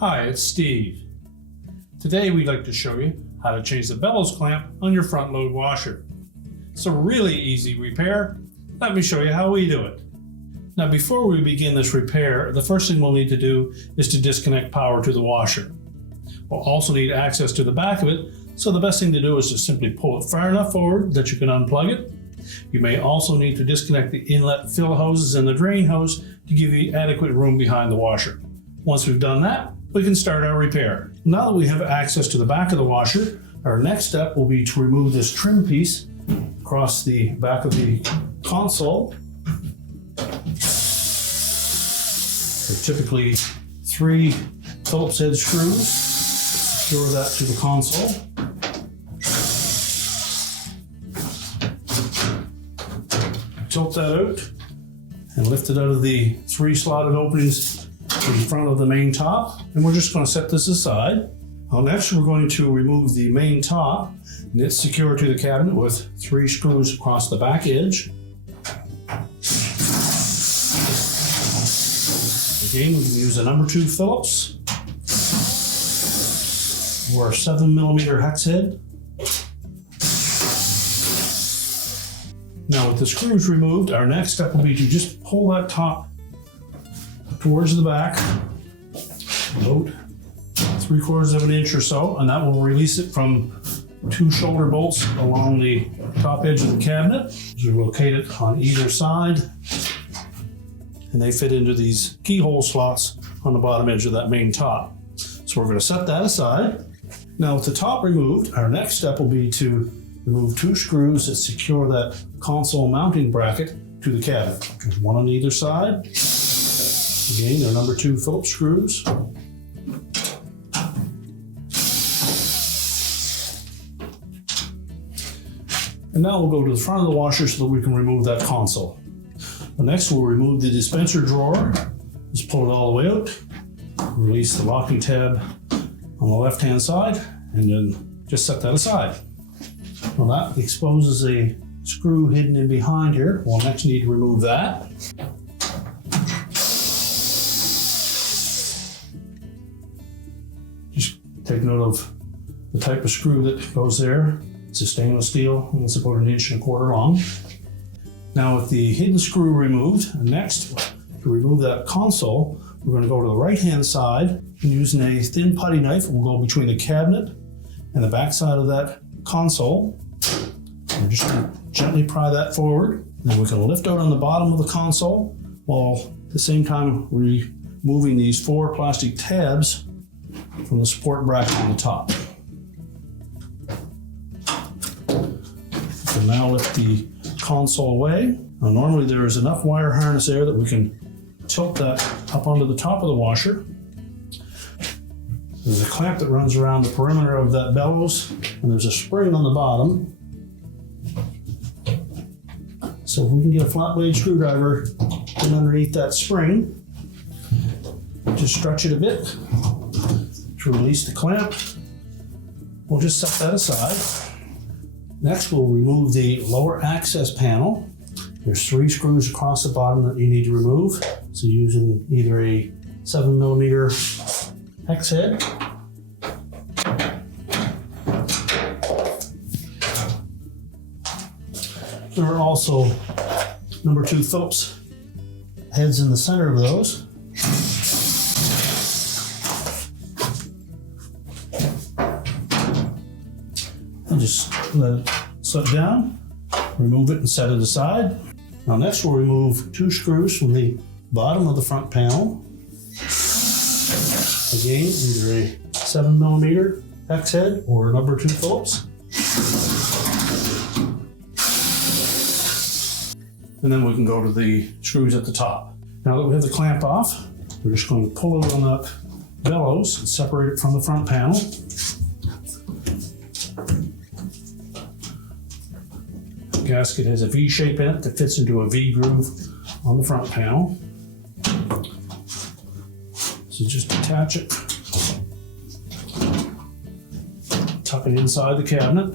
Hi, it's Steve. Today we'd like to show you how to change the bellows clamp on your front load washer. It's a really easy repair. Let me show you how we do it. Now before we begin this repair, the first thing we'll need to do is to disconnect power to the washer. We'll also need access to the back of it, so the best thing to do is to simply pull it far enough forward that you can unplug it. You may also need to disconnect the inlet fill hoses and the drain hose to give you adequate room behind the washer. Once we've done that, we can start our repair. Now that we have access to the back of the washer, our next step will be to remove this trim piece across the back of the console. So typically 3 Phillips head screws, secure that to the console. Tilt that out and lift it out of the 3 slotted openings in front of the main top, and we're just going to set this aside. Well, next we're going to remove the main top, and it's secured to the cabinet with 3 screws across the back edge. Again, we can use a number 2 Phillips or a 7mm hex head. Now with the screws removed, our next step will be to just pull that top towards the back, about 3/4 of an inch or so, and that will release it from 2 shoulder bolts along the top edge of the cabinet. These are located on either side, and they fit into these keyhole slots on the bottom edge of that main top. So we're going to set that aside. Now with the top removed, our next step will be to remove 2 screws that secure that console mounting bracket to the cabinet. There's 1 on either side. Again, they're number 2 Phillips screws. And now we'll go to the front of the washer so that we can remove that console. Next, we'll remove the dispenser drawer. Just pull it all the way out. Release the locking tab on the left-hand side, and then just set that aside. Well, that exposes a screw hidden in behind here. We'll next need to remove that. Just take note of the type of screw that goes there. It's a stainless steel, and it's about 1.25 inches long. Now with the hidden screw removed, next to remove that console, we're going to go to the right-hand side, and using a thin putty knife, we'll go between the cabinet and the back side of that console. We're just going to gently pry that forward. Then we can lift out on the bottom of the console while at the same time removing these 4 plastic tabs from the support bracket on the top. We can now lift the console away. Now normally there is enough wire harness there that we can tilt that up onto the top of the washer. There's a clamp that runs around the perimeter of that bellows, and there's a spring on the bottom. So if we can get a flat blade screwdriver in underneath that spring, just stretch it a bit to release the clamp. We'll just set that aside. Next, we'll remove the lower access panel. There's 3 screws across the bottom that you need to remove. So using either a 7mm hex head there are also number 2 Phillips heads in the center of those. And just let it slip down, remove it and set it aside. Now next we'll remove 2 screws from the bottom of the front panel. Again, either a 7mm hex head or number 2 Phillips. And then we can go to the screws at the top. Now that we have the clamp off, we're just going to pull it on that bellows and separate it from the front panel. The gasket has a V shape in it that fits into a V groove on the front panel. So just detach it, tuck it inside the cabinet.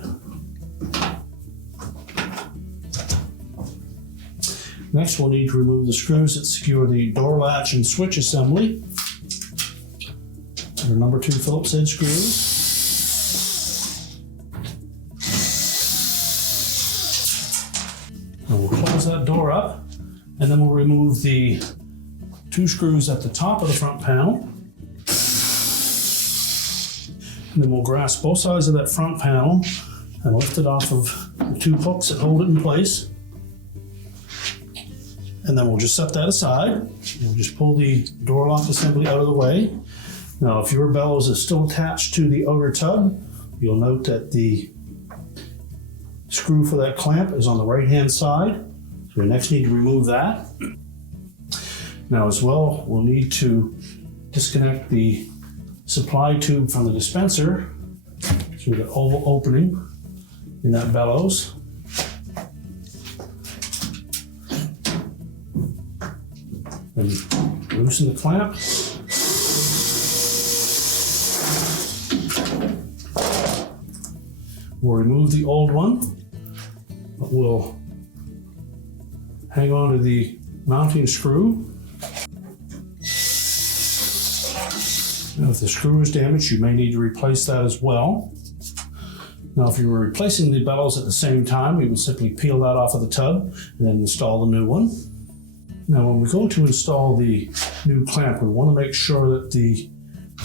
Next, we'll need to remove the screws that secure the door latch and switch assembly. our number 2 Phillips head screws. And we'll close that door up, and then we'll remove the 2 screws at the top of the front panel. And then we'll grasp both sides of that front panel and lift it off of the 2 hooks that hold it in place. And then we'll just set that aside. We'll just pull the door lock assembly out of the way. Now, if your bellows is still attached to the outer tub, you'll note that the screw for that clamp is on the right-hand side. So we next need to remove that. Now as well, we'll need to disconnect the supply tube from the dispenser through the oval opening in that bellows. And loosen the clamp. We'll remove the old one, but we'll hang on to the mounting screw. Now, if the screw is damaged, you may need to replace that as well. Now, if you were replacing the bellows at the same time, we would simply peel that off of the tub and then install the new one. Now, when we go to install the new clamp, we want to make sure that the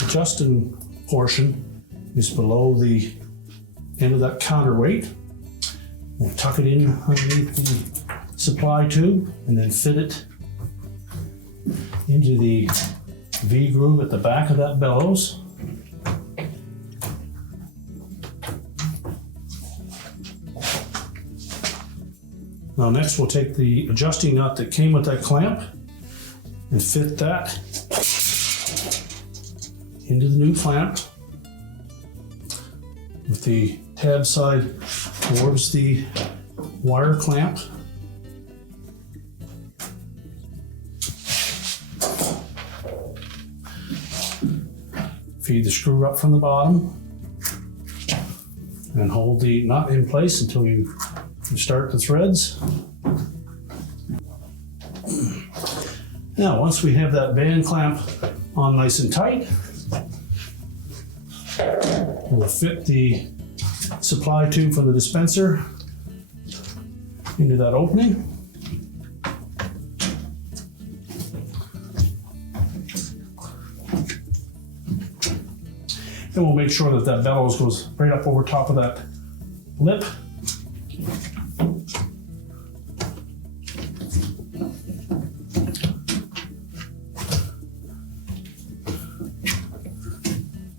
adjusting portion is below the end of that counterweight. We'll tuck it in underneath the supply tube and then fit it into the V groove at the back of that bellows. Now next we'll take the adjusting nut that came with that clamp and fit that into the new clamp with the tab side towards the wire clamp. Feed the screw up from the bottom and hold the nut in place until you start the threads. Now, once we have that band clamp on nice and tight, we'll fit the supply tube from the dispenser into that opening. And we'll make sure that that bellows goes right up over top of that lip.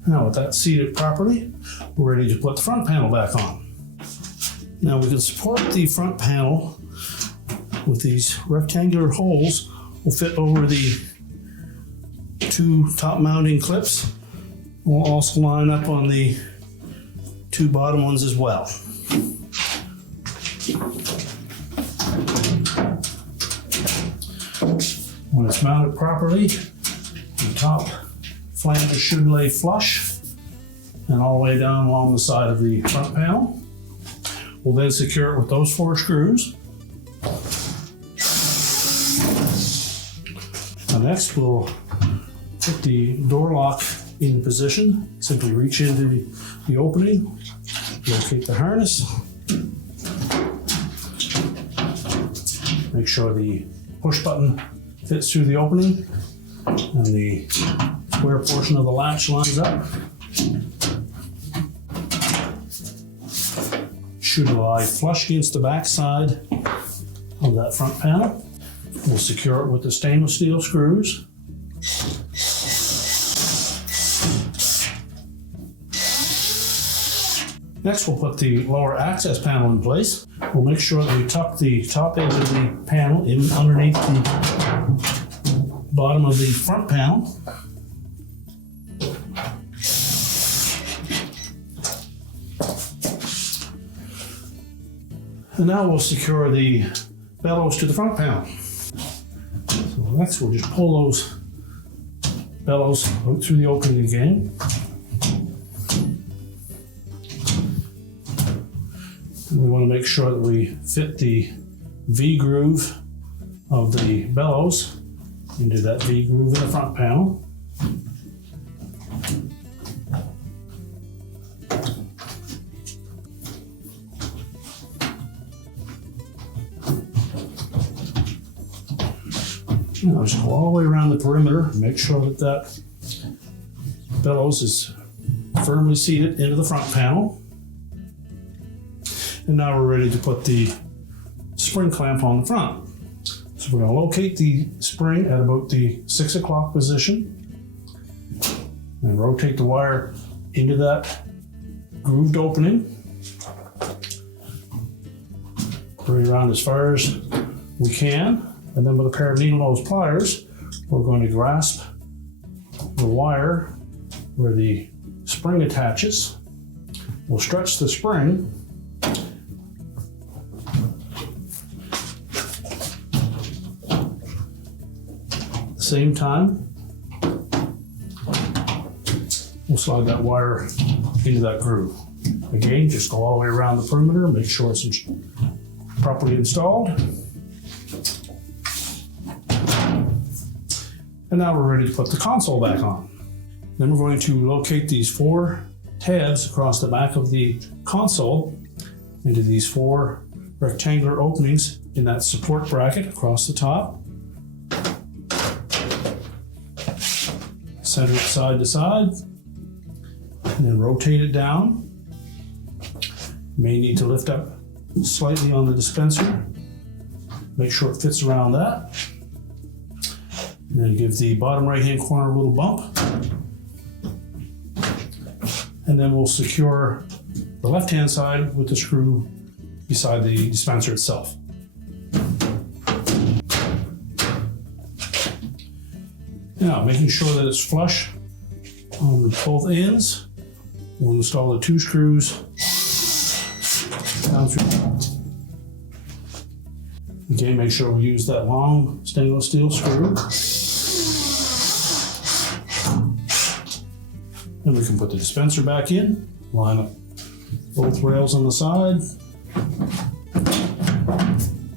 Now with that seated properly, we're ready to put the front panel back on. Now we can support the front panel with these rectangular holes. We'll fit over the 2 top mounting clips. We'll also line up on the 2 bottom ones as well. When it's mounted properly, the top flanges should lay flush and all the way down along the side of the front panel. We'll then secure it with those 4 screws. Now next we'll put the door lock in position. Simply reach into the opening, locate the harness, make sure the push button fits through the opening and the square portion of the latch lines up. Should lie flush against the back side of that front panel. We'll secure it with the stainless steel screws. Next, we'll put the lower access panel in place. We'll make sure that we tuck the top edge of the panel in underneath the bottom of the front panel. And now we'll secure the bellows to the front panel. So next, we'll just pull those bellows out through the opening again. We want to make sure that we fit the V groove of the bellows into that V groove in the front panel. Now just go all the way around the perimeter, make sure that that bellows is firmly seated into the front panel. And now we're ready to put the spring clamp on the front. So we're going to locate the spring at about the 6 o'clock position and rotate the wire into that grooved opening. Bring it around as far as we can, and then with a pair of needle nose pliers, we're going to grasp the wire where the spring attaches. We'll stretch the spring at the same time. We'll slide that wire into that groove. Again, just go all the way around the perimeter, make sure it's properly installed. And now we're ready to put the console back on. Then we're going to locate these 4 tabs across the back of the console into these 4 rectangular openings in that support bracket across the top. Center it side to side, and then rotate it down. You may need to lift up slightly on the dispenser. Make sure it fits around that. And then give the bottom right hand corner a little bump. And then we'll secure the left hand side with the screw beside the dispenser itself. Now, making sure that it's flush on both ends, we'll install the 2 screws down through. Again, make sure we use that long stainless steel screw. Then we can put the dispenser back in, line up both rails on the side.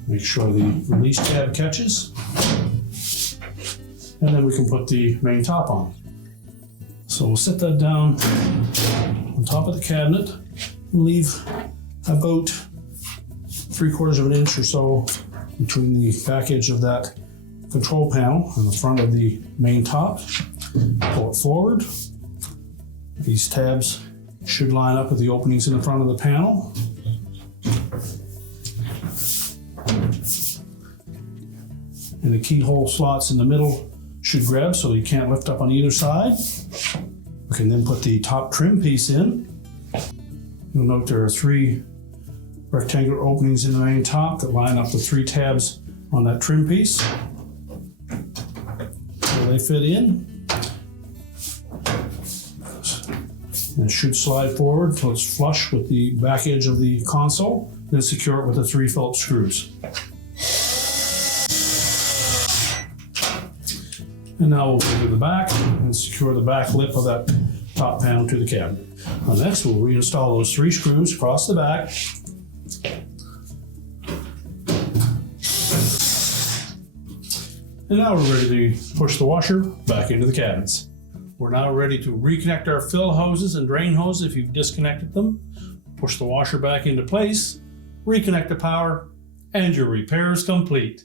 Make sure the release tab catches. And then we can put the main top on. So we'll set that down on top of the cabinet and leave about 3/4 of an inch or so between the back edge of that control panel and the front of the main top. Pull it forward. These tabs should line up with the openings in the front of the panel. And the keyhole slots in the middle should grab so you can't lift up on either side. We can then put the top trim piece in. You'll note there are 3 rectangular openings in the main top that line up with 3 tabs on that trim piece. So they fit in. And it should slide forward until it's flush with the back edge of the console, then secure it with the 3 Phillips screws. And now we'll go to the back and secure the back lip of that top panel to the cabinet. Now next we'll reinstall those 3 screws across the back. And now we're ready to push the washer back into the cabinets. We're now ready to reconnect our fill hoses and drain hose if you've disconnected them. Push the washer back into place, reconnect the power, and your repair is complete.